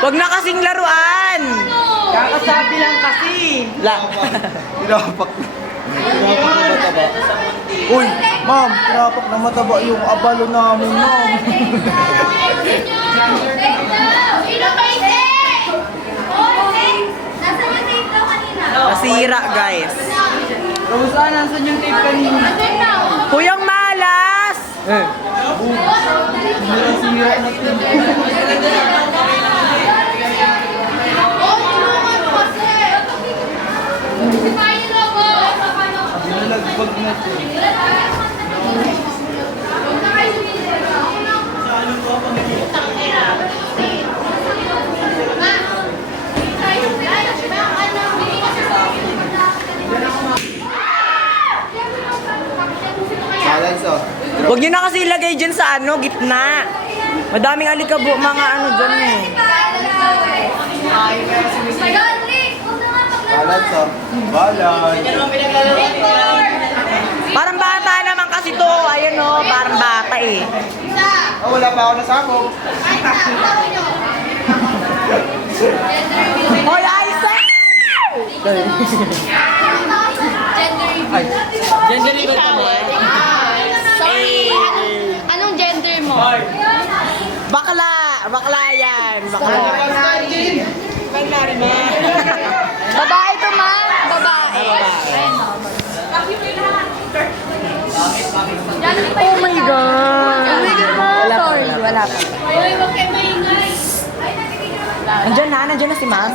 Wag na kasing laruan. Kakasabi lang kasi. Pinapak. Pinapak na mataba. Uy, ma'am, pinapak na mataba yung abalo namin, ma'am. Nasira, guys. Kamusta? Nasaan yung tape kanina? Kuyang malas! Nasira na Binagbag na ito. Balance, oh. Huwag nyo na kasi ilagay dyan sa gitna. Madaming alikabo, mga dyan eh. Balance, oh. Balance. Parang bata naman kasi to. Ayan parang bata eh. Oh, wala pa ako nasabog. Hoy, Isaac! Gender reveal ka ba? Sorry, anong gender mo? Bakla! Bakla yan! Bakla. Babae to ma? Babae. Oh my God! Sorry, wala pa. Nandiyan na si ma'am.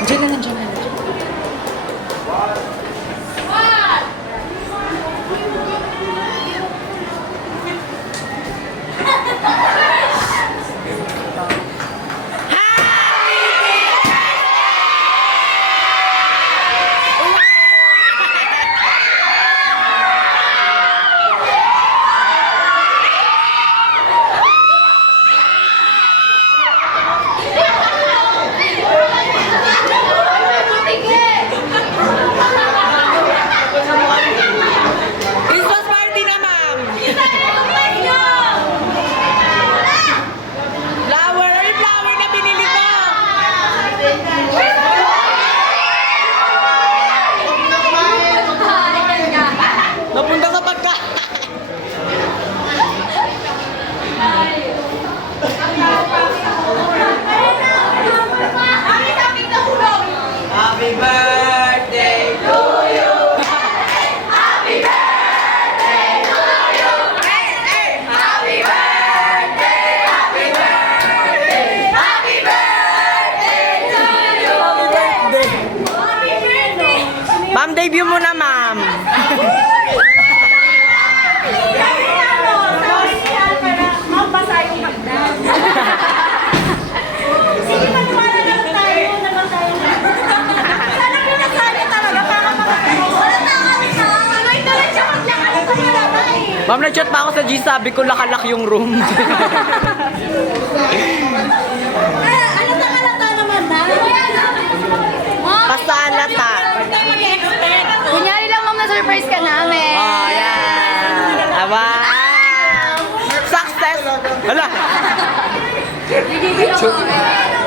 Nandiyan na. Christmas party na, ma'am! Flower na binili ko! Napunta sa pagka... Happy birthday to you! Happy birthday! Happy birthday to you! Ma'am, debut mo na, ma'am. Ma'am, nag-chat pa ako sa G, sabi ko lakalak yung room. Pasalata. Kunyari lang ma'am na surprise ka namin. Oh, yan. Aba. Success. Hala. Bibigyan ako.